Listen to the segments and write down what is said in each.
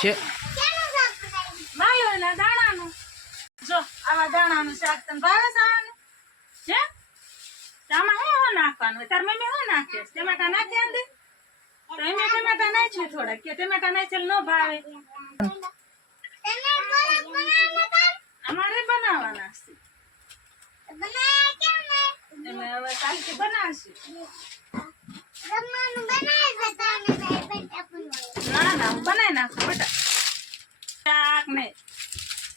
છે. વાયોના દાણાનું. જો આવા દાણાનું શાક તને ભાવે સાવાનું છે? આમાં શું નાખવાનું? તાર મમ્મી શું નાખે? ટમેટા નાખી આંદે તો એમે ટમેટા નાખ્યું થોડા કે ટમેટા નાખેલ ન ભાવે. અમારે બનાવવાના છે. અમે હવે કાલથી બનાવશું ના ના હું બનાવી નાખું બેટા શાક ને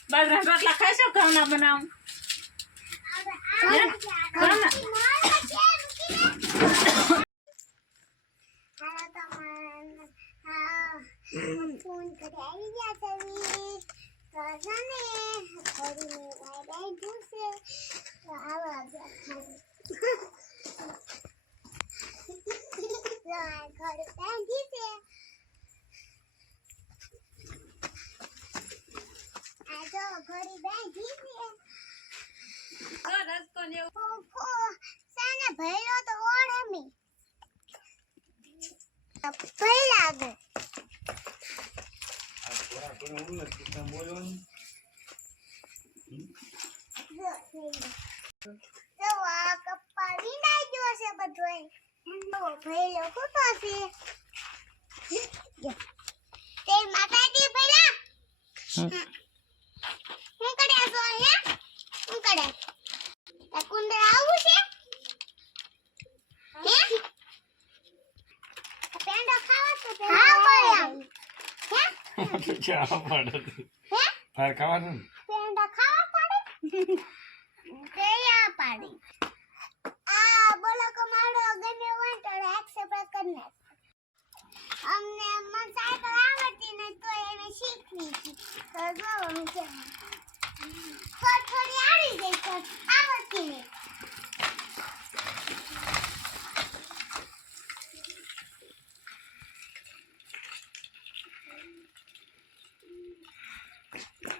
બાજરાના રોટલા ખાઈશો ઘઉંના બનાવું? ફોન કરે આવી ગયા સવી તો છે ને ઘડીને ભાઈ ભાઈ જોશે તો આવો ઘર બાંધી છે આ તો ઘડી બાંધી છે ફોફો સાને ભૈલો તો ઓળે મી. ભઈ લાગે તો આ કપ્પા વિનાઈ ગયો છે બધોય. તો ભૈલો કુતો છે તે માતાજી ભૈલા હું કરે છો હે હું કરે આ કુંડર આવું છે હે પેંડો ખાવા છે હા ભૈયા ચા પડે તાર ખાવાનું? પેંડા ખાવા પડે? દયા પાડી. આ બોલો કમાડો ગમે હોય એક્સેપ્ટ અમને મન સાયકલ આવડતી ને તો એને શીખવી તો Good.